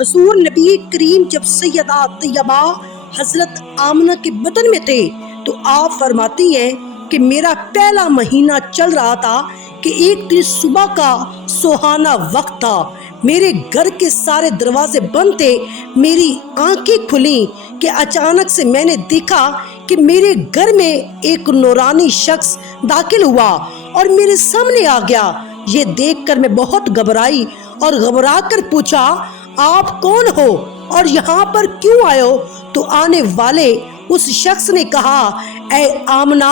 حضور نبی کریم جب سیدہ طیبہ حضرت آمنہ کے بطن میں تھے تو آپ فرماتی ہیں کہ میرا پہلا مہینہ چل رہا تھا کہ ایک دن صبح کا سہانا وقت تھا، میرے گھر کے سارے دروازے بند تھے، میری آنکھیں کھلیں کہ اچانک سے میں نے دیکھا کہ میرے گھر میں ایک نورانی شخص داخل ہوا اور میرے سامنے آ گیا۔ یہ دیکھ کر میں بہت گھبرائی اور گھبرا کر پوچھا، آپ کون ہو اور یہاں پر کیوں آئے ہو؟ تو آنے والے اس شخص نے کہا، اے آمنہ،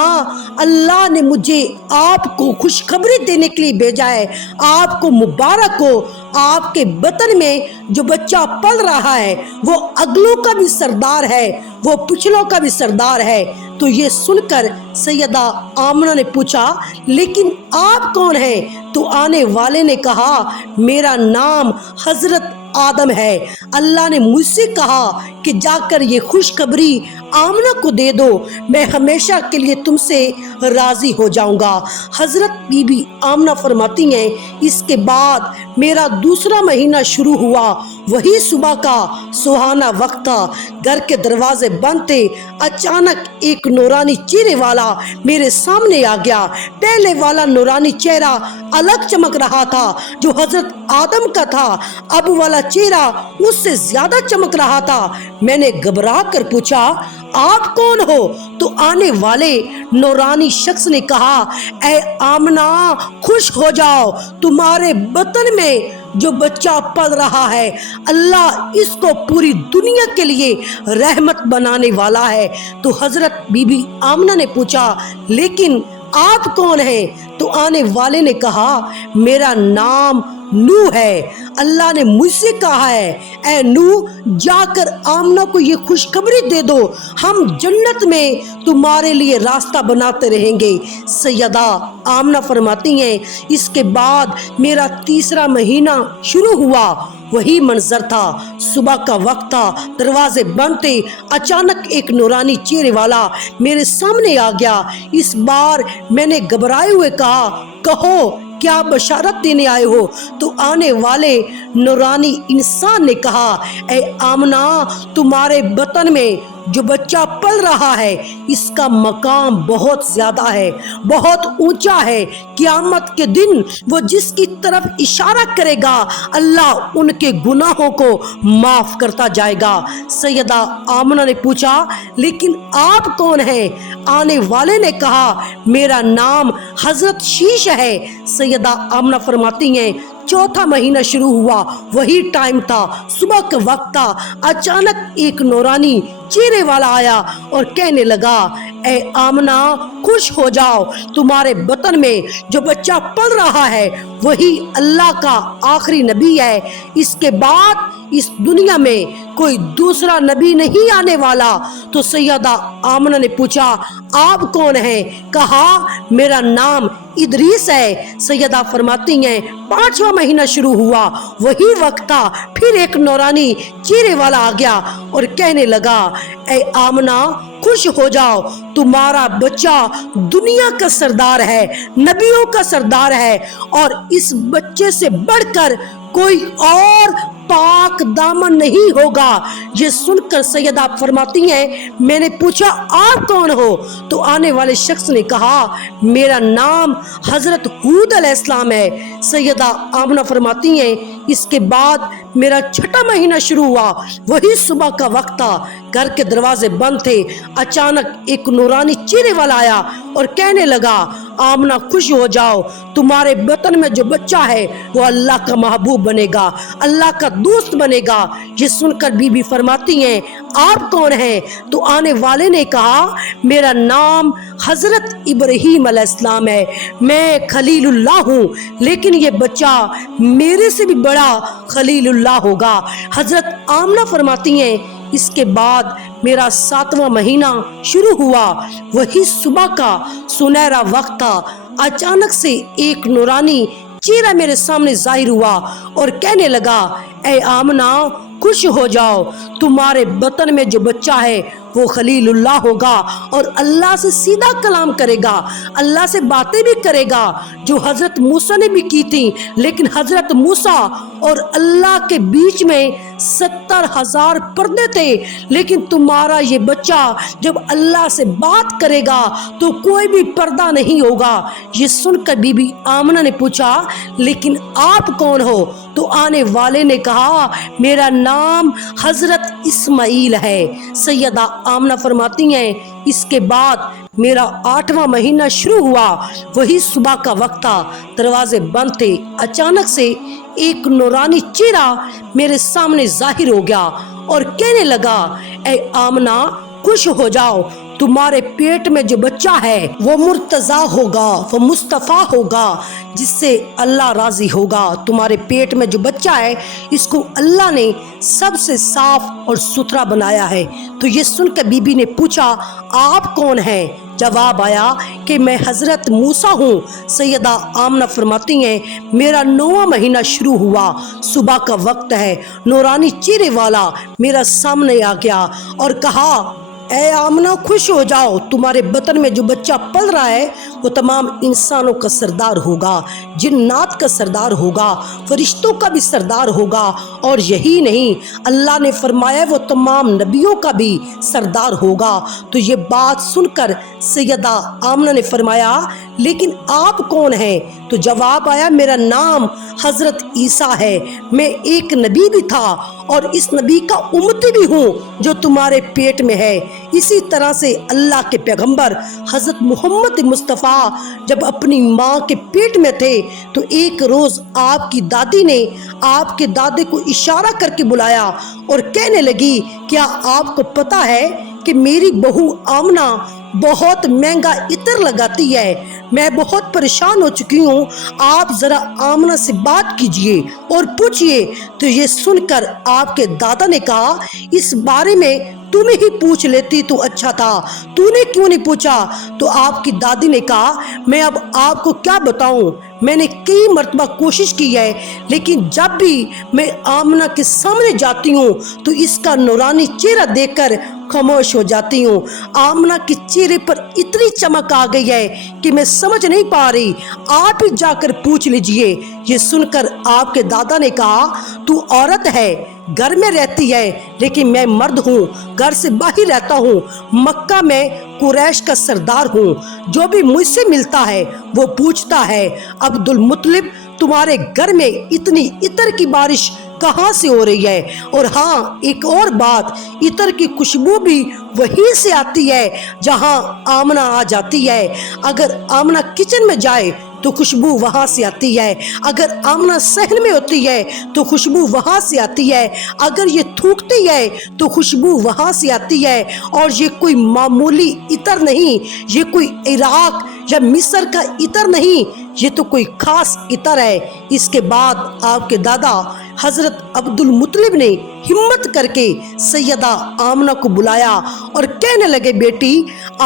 اللہ نے مجھے آپ کو خوشخبری دینے کے لیے بھیجا ہے، آپ کو مبارک ہو، آپ کے بطن میں جو بچہ پل رہا ہے وہ اگلوں کا بھی سردار ہے، وہ پچھلوں کا بھی سردار ہے۔ تو یہ سن کر سیدہ آمنہ نے پوچھا، لیکن آپ کون ہیں؟ تو آنے والے نے کہا، میرا نام حضرت آدم ہے، اللہ نے مجھ سے کہا کہ جا کر یہ خوشخبری آمنہ کو دے دو، میں ہمیشہ کے لیے تم سے راضی ہو جاؤں گا۔ حضرت بی بی آمنہ فرماتی ہیں، اس کے بعد میرا دوسرا مہینہ شروع ہوا، وہی صبح کا سہانا وقت تھا، گھر کے دروازے بند تھے، اچانک ایک نورانی چہرے والا میرے سامنے آ گیا۔ پہلے والا نورانی چہرہ الگ چمک رہا تھا جو حضرت آدم کا تھا، اب والا چہرہ اس سے زیادہ چمک رہا تھا۔ میں نے گھبرا کر پوچھا، آپ کون ہو؟ تو آنے والے نورانی شخص نے کہا، اے آمنہ، خوش ہو جاؤ، تمہارے بطن میں جو بچہ پل رہا ہے اللہ اس کو پوری دنیا کے لیے رحمت بنانے والا ہے۔ تو حضرت بی بی آمنہ نے پوچھا، لیکن آپ کون ہیں؟ تو آنے والے نے کہا، میرا نام نوح ہے، اللہ نے مجھ سے کہا ہے، اے نوح، جا کر آمنہ کو یہ خوشخبری دے دو، ہم جنت میں تمہارے لیے راستہ بناتے رہیں گے۔ سیدہ آمنہ فرماتی ہیں، اس کے بعد میرا تیسرا مہینہ شروع ہوا، وہی منظر تھا، صبح کا وقت تھا، دروازے بند تھے، اچانک ایک نورانی چہرے والا میرے سامنے آ گیا۔ اس بار میں نے گھبرائے ہوئے کہا، کہو کیا بشارت دینے آئے ہو؟ تو آنے والے نورانی انسان نے کہا، اے آمنہ، تمہارے بطن میں جو بچہ پل رہا ہے اس کا مقام بہت زیادہ ہے، بہت اونچا ہے، قیامت کے دن وہ جس کی طرف اشارہ کرے گا اللہ ان کے گناہوں کو معاف کرتا جائے گا۔ سیدہ آمنہ نے پوچھا، لیکن آپ کون ہیں؟ آنے والے نے کہا، میرا نام حضرت شیش ہے۔ سیدہ آمنہ فرماتی ہیں، چوتھا مہینہ شروع ہوا، وہی ٹائم تھا، صبح کا وقت تھا، اچانک ایک نورانی چہرے والا آیا اور کہنے لگا، اے آمنہ، خوش ہو جاؤ، تمہارے بطن میں جو بچہ پل رہا ہے وہی اللہ کا آخری نبی ہے، اس کے بعد اس دنیا میں کوئی دوسرا نبی نہیں آنے والا۔ تو سیدہ آمنہ نے پوچھا، آپ کون ہیں؟ کہا، میرا نام ادریس ہے۔ سیدہ فرماتی ہیں، پانچواں مہینہ شروع ہوا، وہی وقت تھا، پھر ایک نورانی چہرے والا آ گیا اور کہنے لگا، اے آمنہ، خوش ہو جاؤ، تمہارا بچہ دنیا کا سردار ہے، نبیوں کا سردار ہے، اور اس بچے سے بڑھ کر کوئی اور پاک دامن نہیں ہوگا۔ یہ سن کر سیدہ فرماتی ہیں، میں نے پوچھا، آپ کون ہو؟ تو آنے والے شخص نے کہا، میرا نام حضرت ہود علیہ السلام ہے۔ سیدہ آمنہ فرماتی ہیں، اس کے بعد میرا چھٹا مہینہ شروع ہوا، وہی صبح کا وقت تھا، گھر کے دروازے بند تھے، اچانک ایک نورانی چہرے والا آیا اور کہنے لگا، آمنہ، خوش ہو جاؤ، تمہارے بطن میں جو بچہ ہے وہ اللہ کا محبوب بنے گا، اللہ کا دوست بنے گا۔ یہ سن کر بی بی فرماتی ہیں، آپ کون ہیں؟ تو آنے والے نے کہا، میرا نام حضرت ابراہیم علیہ السلام ہے، میں خلیل اللہ ہوں، لیکن یہ بچہ میرے سے بھی بڑا خلیل اللہ ہوگا۔ حضرت آمنہ فرماتی ہیں، اس کے بعد میرا ساتواں مہینہ شروع ہوا، وہی صبح کا سنہرا وقت تھا، اچانک سے ایک نورانی چہرہ میرے سامنے ظاہر ہوا اور کہنے لگا، اے آمنہ، خوش ہو جاؤ، تمہارے بطن میں جو بچہ ہے وہ خلیلullah ہوگا اور اللہ سے سیدھا کلام کرے گا، اللہ سے باتیں بھی کرے گا جو حضرت موسیٰ نے بھی کی تھی، لیکن حضرت موسیٰ اور اللہ کے بیچ میں 70,000 پردے تھے، لیکن تمہارا یہ بچہ جب اللہ سے بات کرے گا تو کوئی بھی پردہ نہیں ہوگا۔ یہ سن کر بی بی آمنہ نے پوچھا لیکن آپ کون ہو؟ تو آنے والے نے کہا میرا نام حضرت اسماعیل ہے۔ سیدہ آمنہ فرماتی ہیں اس کے بعد میرا 8واں مہینہ شروع ہوا، وہی صبح کا وقت تھا، دروازے بند تھے، اچانک سے ایک نورانی چہرہ میرے سامنے ظاہر ہو گیا اور کہنے لگا اے آمنہ خوش ہو جاؤ، تمہارے پیٹ میں جو بچہ ہے وہ مرتضیٰ ہوگا، وہ مصطفیٰ ہوگا جس سے اللہ راضی ہوگا۔ تمہارے پیٹ میں جو بچہ ہے اس کو اللہ نے سب سے صاف اور ستھرا بنایا ہے۔ تو یہ سن کر بی بی نے پوچھا آپ کون ہیں؟ جواب آیا کہ میں حضرت موسیٰ ہوں۔ سیدہ آمنہ فرماتی ہیں میرا 9واں مہینہ شروع ہوا، صبح کا وقت ہے، نورانی چہرے والا میرا سامنے آ گیا اور کہا اے آمنہ خوش ہو جاؤ، تمہارے بطن میں جو بچہ پل رہا ہے وہ تمام انسانوں کا سردار ہوگا، جنات کا سردار ہوگا، فرشتوں کا بھی سردار ہوگا، اور یہی نہیں اللہ نے فرمایا وہ تمام نبیوں کا بھی سردار ہوگا۔ تو یہ بات سن کر سیدہ آمنہ نے فرمایا لیکن آپ کون ہیں؟ تو جواب آیا میرا نام حضرت عیسیٰ ہے، میں ایک نبی بھی تھا اور اس نبی کا امتی بھی ہوں جو تمہارے پیٹ میں ہے۔ اسی طرح سے اللہ کے پیغمبر حضرت محمد مصطفیٰ جب اپنی ماں کے پیٹ میں تھے تو ایک روز آپ کی دادی نے آپ کے دادے کو اشارہ کر کے بلایا اور کہنے لگی کیا آپ کو پتہ ہے کہ میری بہو آمنہ بہت مہنگا عطر لگاتی ہے، میں بہت پریشان ہو چکی ہوں، آپ ذرا آمنہ سے بات کیجئے اور پوچھئے۔ تو یہ سن کر آپ کے دادا نے کہا اس بارے میں تمہیں ہی پوچھ لیتی تو اچھا تھا، تو نے کیوں نہیں پوچھا؟ تو آپ کی دادی نے کہا میں اب آپ کو کیا بتاؤں، میں نے کئی مرتبہ کوشش کی ہے لیکن جب بھی میں آمنہ کے سامنے جاتی ہوں تو اس کا نورانی چہرہ دیکھ کر خاموش ہو جاتی ہوں۔ آمنہ کے چہرے پر اتنی چمک آ گئی ہے کہ میں سمجھ نہیں پا رہی، آپ ہی جا کر پوچھ لیجئے۔ یہ سن کر آپ کے دادا نے کہا تو عورت ہے، گھر میں رہتی ہے لیکن میں مرد ہوں، گھر سے باہر رہتا ہوں، مکہ میں قریش کا سردار ہوں، جو بھی مجھ سے ملتا ہے وہ پوچھتا ہے عبد المطلب تمہارے گھر میں اتنی عطر کی بارش کہاں سے ہو رہی ہے؟ اور ہاں ایک اور بات، عطر کی خوشبو بھی وہیں سے آتی ہے جہاں آمنہ آ جاتی ہے۔ اگر آمنہ کچن میں جائے تو خوشبو وہاں سے آتی ہے، اگر آمنہ صحن میں ہوتی ہے تو خوشبو وہاں سے آتی ہے، اگر یہ تھوکتی ہے تو خوشبو وہاں سے آتی ہے۔ اور یہ کوئی معمولی عطر نہیں، یہ کوئی عراق یا مصر کا عطر نہیں، یہ تو کوئی خاص عطر ہے۔ اس کے بعد آپ کے دادا حضرت عبد المطلب نے ہمت کر کے سیدہ آمنہ کو بلایا اور کہنے لگے بیٹی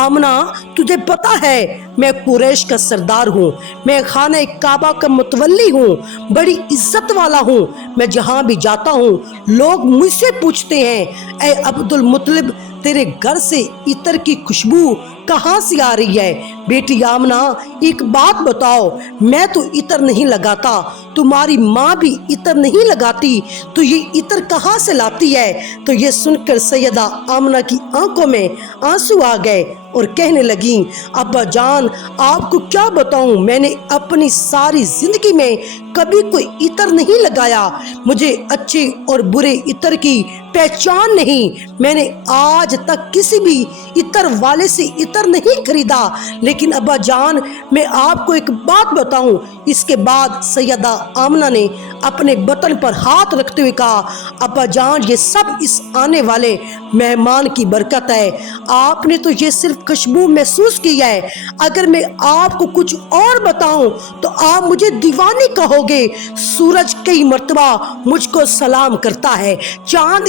آمنہ تجھے پتا ہے میں قریش کا سردار ہوں، میں خانہ کعبہ کا متولی ہوں، بڑی عزت والا ہوں، میں جہاں بھی جاتا ہوں لوگ مجھ سے پوچھتے ہیں اے عبد المطلب تیرے گھر سے عطر کی خوشبو کہاں سے آ رہی ہے؟ بیٹی آمنہ ایک بات بتاؤ، میں تو عطر نہیں لگاتا، تمہاری ماں بھی عطر نہیں لگاتی، تو یہ عطر کہاں سے لاتی ہے؟ تو یہ سن کر سیدہ آمنہ کی آنکھوں میں آنسو آ گئے اور کہنے لگیں ابا جان آپ کو کیا بتاؤں، میں نے اپنی ساری زندگی میں کبھی کوئی عطر نہیں لگایا، مجھے اچھے اور برے عطر کی پہچان نہیں، میں نے آج تک کسی بھی عطر والے سے عطر نہیں خریدا، لیکن ابا جان میں آپ کو ایک بات بتاؤں۔ اس کے بعد سیدہ آمنہ نے اپنے بطن پر ہاتھ رکھتے ہوئے کہا ابا جان یہ سب اس آنے والے مہمان کی برکت ہے، آپ نے تو یہ صرف خوشبو محسوس کی ہے، اگر میں آپ کو کچھ اور بتاؤں تو آپ مجھے دیوانی کہو گے۔ سورج کئی مرتبہ مجھ کو سلام کرتا ہے، چاند